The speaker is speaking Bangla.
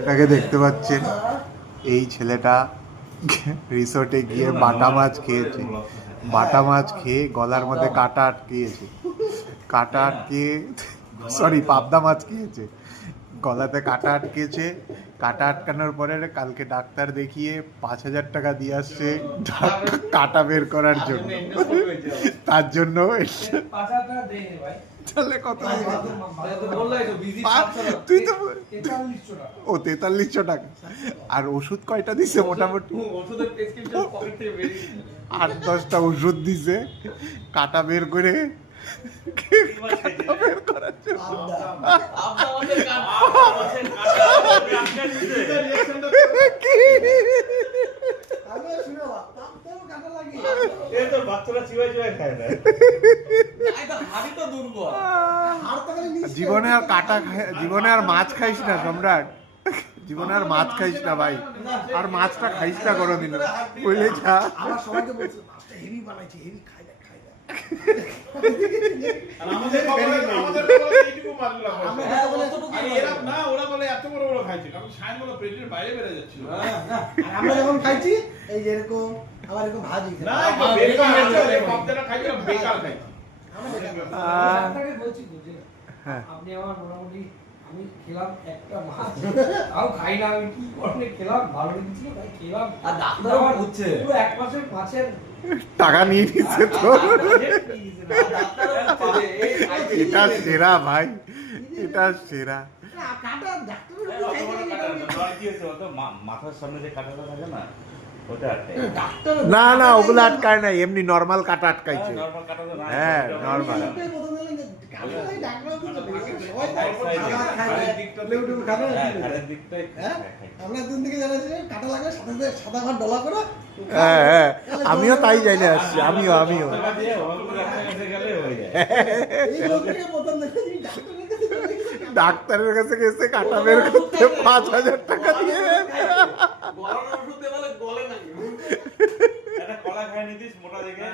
এটাকে দেখতে পাচ্ছেন, এই ছেলেটা রিসোর্টে গিয়ে বাটা মাছ খেয়েছে। বাটা মাছ খেয়ে গলার মধ্যে কাটা আটকিয়েছে, কাটা আটকে সরি পাবদা মাছ খেয়েছে, গলাতে কাটা আটকেছে। কাটা আটকানোর পরে কালকে ডাক্তার দেখিয়ে 5,000 টাকা দিয়ে আসছে কাটা বের করার জন্য। তার জন্য তাহলে কত তুই তো ও 4300 টাকা। আর ওষুধ কয়টা দিছে? মোটামুটি 8-10টা ওষুধ দিছে কাটা বের করে বের করার জন্য। জীবনে আর কাটা জীবনে আর মাছ খাইস না সম্রাট, জীবনে আর মাছ খাইস না ভাই, আর মাছটা খাইস না কোনোদিন, বুঝলে? যা আমরা যখন খাইছি এই যেরকম আবার এরকম ভাজি আপনি আমার মোটামুটি আমি খেলাম একটা মাছ, তাও খাই না, আমি কি করে খেলাম, ভালো লেগেছিল তাই খেলাম। আর ডাক্তার আমার হচ্ছে পুরো এক মাসের মাছের টাকা নিয়ে নিচ্ছে তো। এটা সেরা ভাই, এটা সেরা। মাথার সামনে যে কাটাটা থাকে না, না না ওগুলো আটকায় না, এমনি নর্মাল কাটা আটকাইছে। হ্যাঁ নর্মাল। হ্যাঁ হ্যাঁ আমিও তাই জানি আসছি, আমিও ডাক্তারের কাছে গেছে কাটা বের করতে 5,000 টাকা দিয়ে। কলা খায় নিতিস মোটা দেখে।